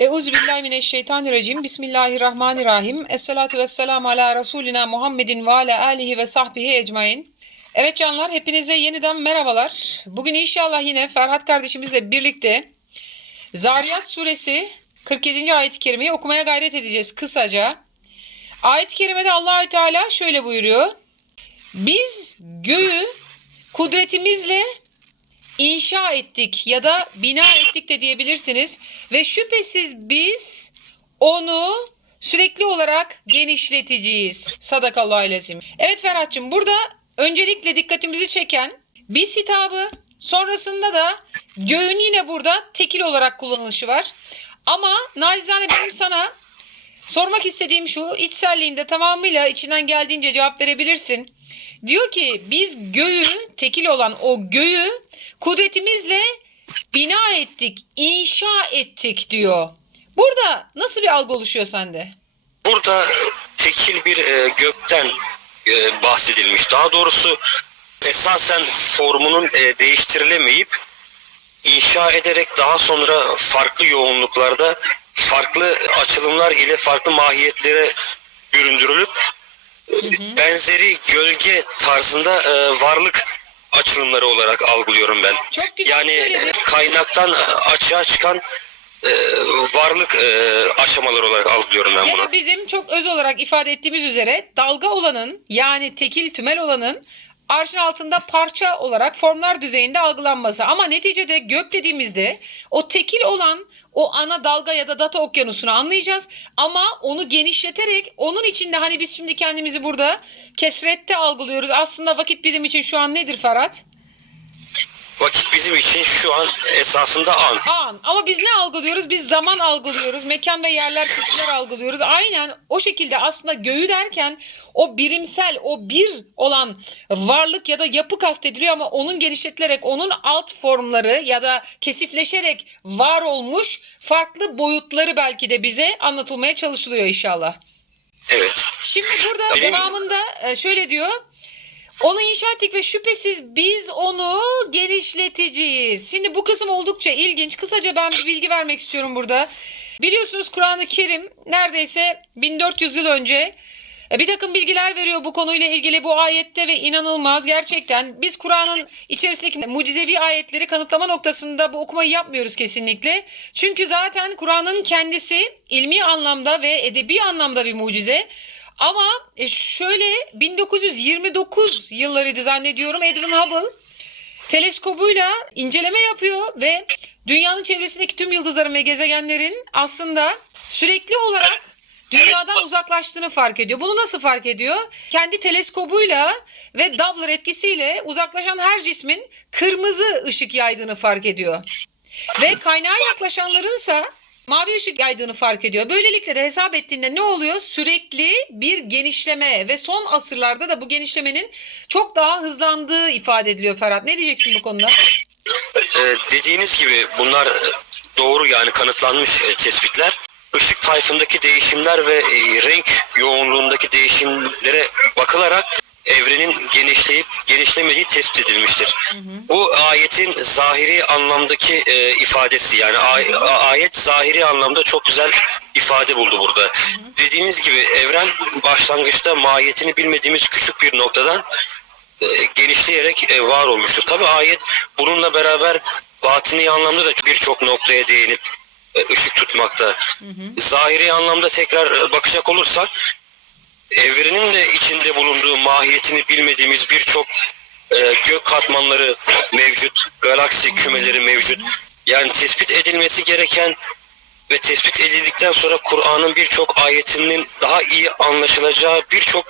Euzubillahimineşşeytanirracim. Bismillahirrahmanirrahim. Esselatu vesselamu ala Resulina Muhammedin ve ala alihi ve sahbihi ecmain. Evet canlar hepinize yeniden merhabalar. Bugün inşallah yine Ferhat kardeşimizle birlikte Zariyat suresi 47. ayet-i kerimeyi okumaya gayret edeceğiz kısaca. Ayet-i kerimede allah Teala şöyle buyuruyor. Biz göğü kudretimizle inşa ettik ya da bina ettik de diyebilirsiniz ve şüphesiz biz onu sürekli olarak genişleteceğiz. Sadakallahu lezim. Evet Ferhat'cığım burada öncelikle dikkatimizi çeken biz hitabı sonrasında da göğün yine burada tekil olarak kullanılışı var. Ama nacizane benim sana sormak istediğim şu içselliğinde tamamıyla içinden geldiğince cevap verebilirsin. Diyor ki biz göğü tekil olan o göğü kudretimizle bina ettik, inşa ettik diyor. Burada nasıl bir algı oluşuyor sende? Burada tekil bir e, gökten e, bahsedilmiş. Daha doğrusu esasen formunun e, değiştirilemeyip inşa ederek daha sonra farklı yoğunluklarda farklı açılımlar ile farklı mahiyetlere büründürülüp e, benzeri gölge tarzında e, varlık açılımları olarak algılıyorum ben. Çok güzel Yani e, söyledin. kaynaktan açığa çıkan e, varlık e, aşamaları olarak algılıyorum ben Ya bunu. bizim çok öz olarak ifade ettiğimiz üzere dalga olanın yani tekil tümel olanın arşın altında parça olarak formlar düzeyinde algılanması. Ama neticede gök dediğimizde o tekil olan o ana dalga ya da data okyanusunu anlayacağız. Ama onu genişleterek onun içinde hani biz şimdi kendimizi burada kesrette algılıyoruz. Aslında vakit bizim için şu an nedir Ferhat? Vakit bizim için şu an esasında an. an. Ama biz ne algılıyoruz? Biz zaman algılıyoruz. Mekan ve yerler, kişiler algılıyoruz. Aynen o şekilde aslında göğü derken o birimsel, o bir olan varlık ya da yapı kastediliyor ama onun genişletilerek, onun alt formları ya da kesifleşerek var olmuş farklı boyutları belki de bize anlatılmaya çalışılıyor inşallah. Evet. Şimdi burada Benim- devamında e, şöyle diyor. Onu inşa ettik ve şüphesiz biz onu genişleteceğiz. Şimdi bu kısım oldukça ilginç. Kısaca ben bir bilgi vermek istiyorum burada. Biliyorsunuz Kur'an-ı Kerim neredeyse 1400 yıl önce e, bir takım bilgiler veriyor bu konuyla ilgili bu ayette ve inanılmaz gerçekten biz Kur'an'ın içerisindeki mucizevi ayetleri kanıtlama noktasında bu okumayı yapmıyoruz kesinlikle. Çünkü zaten Kur'an'ın kendisi ilmi anlamda ve edebi anlamda bir mucize. Ama e, şöyle 1929 yıllarıydı zannediyorum Edwin Hubble teleskobuyla inceleme yapıyor ve dünyanın çevresindeki tüm yıldızların ve gezegenlerin aslında sürekli olarak dünyadan uzaklaştığını fark ediyor. Bunu nasıl fark ediyor? Kendi teleskobuyla ve Doppler etkisiyle uzaklaşan her cismin kırmızı ışık yaydığını fark ediyor. Ve kaynağa yaklaşanlarınsa mavi ışık yaydığını fark ediyor. Böylelikle de hesap ettiğinde ne oluyor? Sürekli bir genişleme ve son asırlarda da bu genişlemenin çok daha hızlandığı ifade ediliyor Ferhat. Ne diyeceksin bu konuda? Ee, dediğiniz gibi bunlar e, doğru yani kanıtlanmış e, tespitler. Işık tayfındaki değişimler ve e, renk yoğunluğundaki değişimlere bakılarak evrenin genişleyip genişlemediği tespit edilmiştir. Bu ayetin zahiri anlamdaki e, ifadesi yani a- ayet zahiri anlamda çok güzel ifade buldu burada. Dediğiniz gibi evren başlangıçta mahiyetini bilmediğimiz küçük bir noktadan e, genişleyerek e, var olmuştur. Tabi ayet bununla beraber batini anlamda da birçok noktaya değinip e, ışık tutmakta. Zahiri anlamda tekrar e, bakacak olursak evrenin de içinde bulunduğu mahiyetini bilmediğimiz birçok e, gök katmanları mevcut, galaksi kümeleri mevcut. Yani tespit edilmesi gereken ve tespit edildikten sonra Kur'an'ın birçok ayetinin daha iyi anlaşılacağı birçok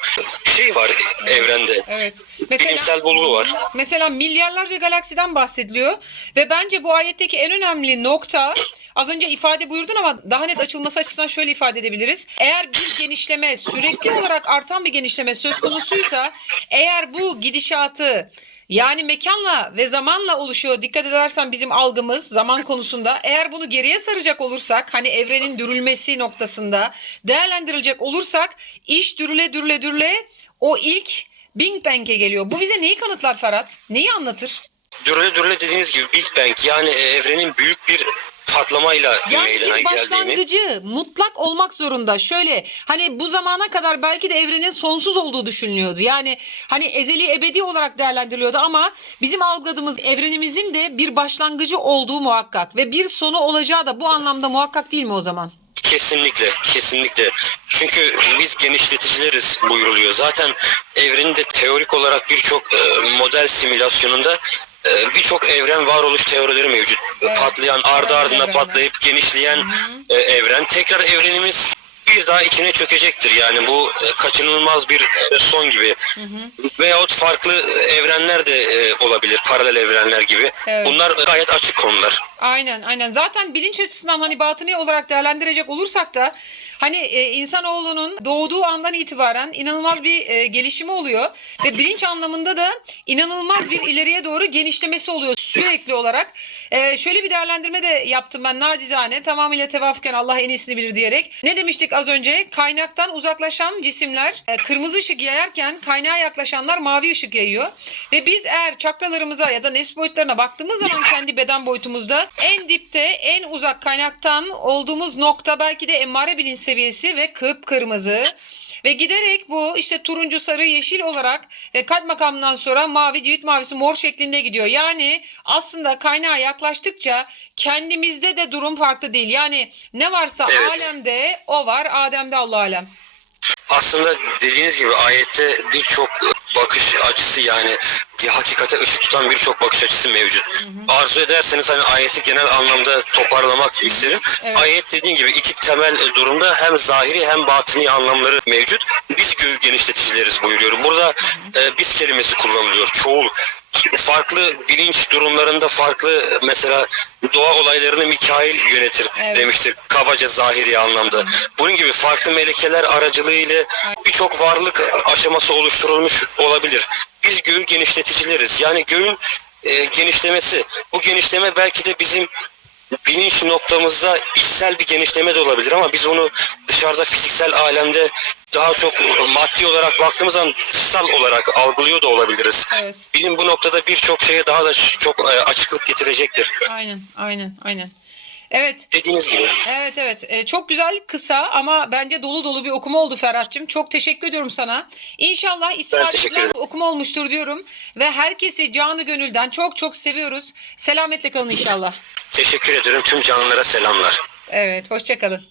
şey var evrende. Evet. Bilimsel bulgu var. Mesela milyarlarca galaksiden bahsediliyor ve bence bu ayetteki en önemli nokta az önce ifade buyurdun ama daha net açılması açısından şöyle ifade edebiliriz. Eğer bir genişleme sürekli olarak artan bir genişleme söz konusuysa eğer bu gidişatı yani mekanla ve zamanla oluşuyor. Dikkat edersen bizim algımız zaman konusunda eğer bunu geriye saracak olursak hani evrenin dürülmesi noktasında değerlendirilecek olursak iş dürüle dürüle dürüle o ilk Big Bang'e geliyor. Bu bize neyi kanıtlar Ferhat? Neyi anlatır? Dürüle dürüle dediğiniz gibi Big Bang yani evrenin büyük bir patlamayla Yani meydana bir geldiğini. başlangıcı mutlak olmak zorunda. Şöyle hani bu zamana kadar belki de evrenin sonsuz olduğu düşünülüyordu. Yani hani ezeli ebedi olarak değerlendiriliyordu ama bizim algıladığımız evrenimizin de bir başlangıcı olduğu muhakkak ve bir sonu olacağı da bu anlamda muhakkak değil mi o zaman? Kesinlikle, kesinlikle. Çünkü biz genişleticileriz buyuruluyor. Zaten evrenin de teorik olarak birçok e, model simülasyonunda e, birçok evren varoluş teorileri mevcut. Evet. Patlayan, ardı ardına evrenler. patlayıp genişleyen e, evren. Tekrar evrenimiz bir daha içine çökecektir. Yani bu e, kaçınılmaz bir e, son gibi. Veyahut farklı evrenler de e, olabilir. Paralel evrenler gibi. Evet. Bunlar gayet açık konular. Aynen aynen. Zaten bilinç açısından hani batıni olarak değerlendirecek olursak da hani e, insanoğlunun doğduğu andan itibaren inanılmaz bir e, gelişimi oluyor ve bilinç anlamında da inanılmaz bir ileriye doğru genişlemesi oluyor sürekli olarak. E, şöyle bir değerlendirme de yaptım ben nacizane tamamıyla tevafuken Allah en iyisini bilir diyerek. Ne demiştik az önce? Kaynaktan uzaklaşan cisimler e, kırmızı ışık yayarken kaynağa yaklaşanlar mavi ışık yayıyor. Ve biz eğer çakralarımıza ya da nefs boyutlarına baktığımız zaman kendi beden boyutumuzda en dipte en uzak kaynaktan olduğumuz nokta belki de emmare bilinç seviyesi ve kıpkırmızı. Ve giderek bu işte turuncu, sarı, yeşil olarak ve kalp makamından sonra mavi, cirit mavisi, mor şeklinde gidiyor. Yani aslında kaynağa yaklaştıkça kendimizde de durum farklı değil. Yani ne varsa Evet. alemde o var, Adem'de Allah alem. Aslında dediğiniz gibi ayette birçok bakış açısı yani bir hakikate ışık tutan birçok bakış açısı mevcut. Arzu ederseniz hani ayeti genel anlamda toparlamak isterim. Evet. Ayet dediğin gibi iki temel durumda hem zahiri hem batini anlamları mevcut. Biz göğü genişleticileriz buyuruyor. Burada e, biz kelimesi kullanılıyor. Çoğul farklı bilinç durumlarında farklı mesela doğa olaylarını Mikail yönetir Evet. demiştir kabaca zahiri anlamda. Bunun gibi farklı melekeler aracılığıyla birçok varlık aşaması oluşturulmuş olabilir. Biz göğü genişleticileriz. Yani göğün e, genişlemesi. Bu genişleme belki de bizim bilinç noktamızda içsel bir genişleme de olabilir ama biz onu dışarıda fiziksel alemde daha çok maddi olarak baktığımız zaman dışsal olarak algılıyor da olabiliriz. Evet. Bilim bu noktada birçok şeye daha da çok e, açıklık getirecektir. Aynen, aynen, aynen. Evet, Dediğiniz gibi. Evet evet Ee, çok güzel kısa ama bence dolu dolu bir okuma oldu Ferhat'cığım. Çok teşekkür ediyorum sana. İnşallah istifade teşekkür edilen ederim. bir okuma olmuştur diyorum. Ve herkesi canı gönülden çok çok seviyoruz. Selametle kalın inşallah. Teşekkür ederim. Tüm canlılara selamlar. Evet hoşçakalın.